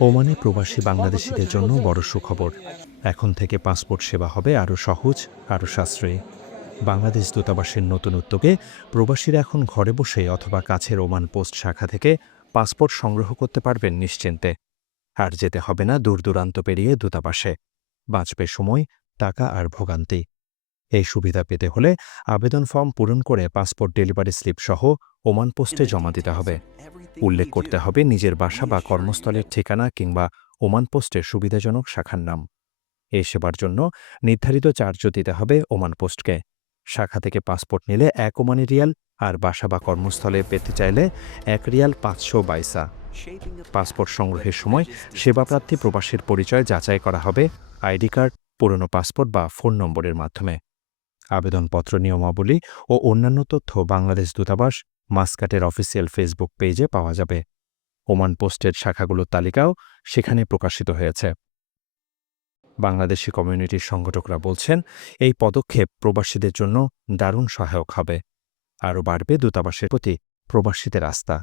ওমানে প্রবাসী বাংলাদেশিদের জন্য বড় সুখবর। এখন থেকে পাসপোর্ট সেবা হবে আরও সহজ, আরও সাশ্রয়ী। বাংলাদেশ দূতাবাসের নতুন উদ্যোগে প্রবাসীরা এখন ঘরে বসে অথবা কাছের ওমান পোস্ট শাখা থেকে পাসপোর্ট সংগ্রহ করতে পারবেন নিশ্চিন্তে। আর যেতে হবে না দূর দূরান্ত পেরিয়ে দূতাবাসে। বাঁচবে সময়, টাকা আর ভোগান্তি। এই সুবিধা পেতে হলে আবেদন ফর্ম পূরণ করে পাসপোর্ট ডেলিভারি স্লিপ সহ ওমান পোস্টে জমা দিতে হবে। উল্লেখ করতে হবে নিজের বাসা বা কর্মস্থলের ঠিকানা কিংবা ওমান পোস্টের সুবিধাজনক শাখার নাম। এই সেবার জন্য নির্ধারিত চার্জও দিতে হবে ওমান পোস্টকে। শাখা থেকে পাসপোর্ট নিলে এক ওমানি রিয়াল আর বাসা বা কর্মস্থলে পেতে চাইলে এক রিয়াল পাঁচশো বাইসা। পাসপোর্ট সংগ্রহের সময় সেবাপ্রার্থী প্রবাসীর পরিচয় যাচাই করা হবে, আইডি কার্ড, পুরনো পাসপোর্ট বা ফোন নম্বরের মাধ্যমে। আবেদনপত্র নিয়মাবলী ও অন্যান্য তথ্য বাংলাদেশ দূতাবাস মাস্কাটের অফিসিয়াল ফেসবুক পেজে পাওয়া যাবে। ওমান পোস্টের শাখাগুলোর তালিকাও সেখানে প্রকাশিত হয়েছে। বাংলাদেশি কমিউনিটির সংগঠকরা বলছেন, এই পদক্ষেপ প্রবাসীদের জন্য দারুণ সহায়ক হবে। আরও বাড়বে দূতাবাসের প্রতি প্রবাসীদের আস্থা।